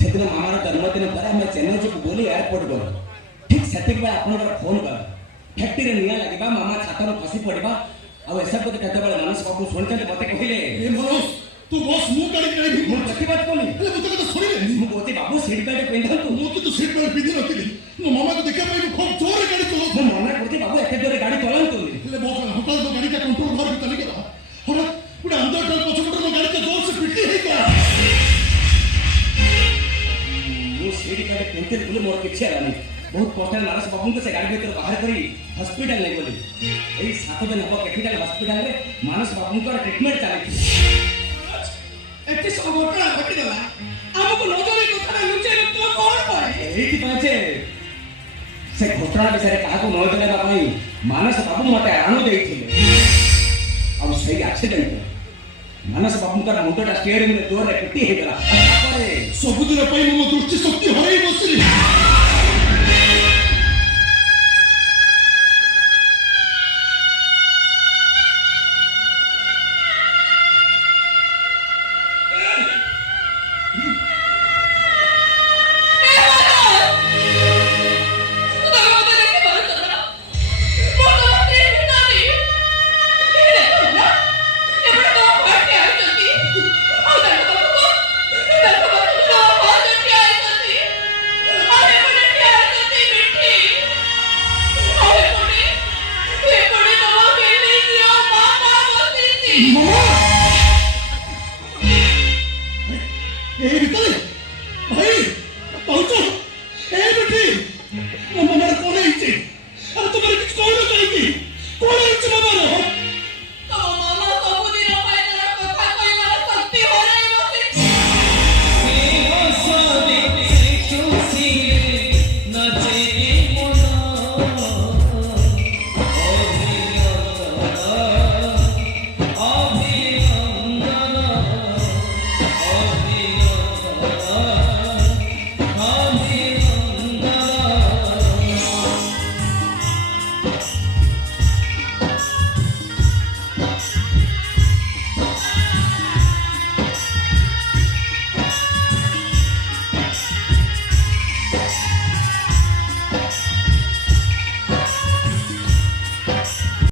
सेदिन मामार जन्मदिन पर आम चेन्नई जो बोली एयरपोर्ट गल ठीक से फोन कर फैक्ट्री निया लगे मामा छातर खसी पड़ा आसा को केत मानस बाबू शुणी मत कहले तू बस मु गाड़ी नहीं मु प्रतिबाद कली हेले मु तो सुनिले मु कहते बाबू सीट बेल्ट पिंधंतु मु तो सीट बेल्ट पिंधि नथिली मो मामा को देखा पाई खूब जोर गाड़ी चलो मु मना करते बाबू एते जोर गाड़ी चलांतु हेले मो होटल तो गाड़ी का कंट्रोल बाहर चली गया और पूरा अंदर तक पछपट में गाड़ी का जोर से पिटी है क्या मु सीट बेल्ट पिंधते बोले मोर किछि आलानी बहुत कष्ट नारस बाबू को से गाड़ी भीतर बाहर करी हॉस्पिटल नहीं गली एई 7 दिन हो कैपिटल हॉस्पिटल रे मानस बाबू को ट्रीटमेंट चली एते सब घटना घटी गला हमको नजरे कथा लुचे तो कौन पाए एठी पाछे से घटना विषय काको न देला पई मानस बाबू मते आनु देइथिले अब सही एक्सीडेंट मानस बाबू का मुंडटा स्टीयरिंग में जोर रे पिटी हे गला तापरे सबुदिन पई मो दृष्टि शक्ति हराई बसली ए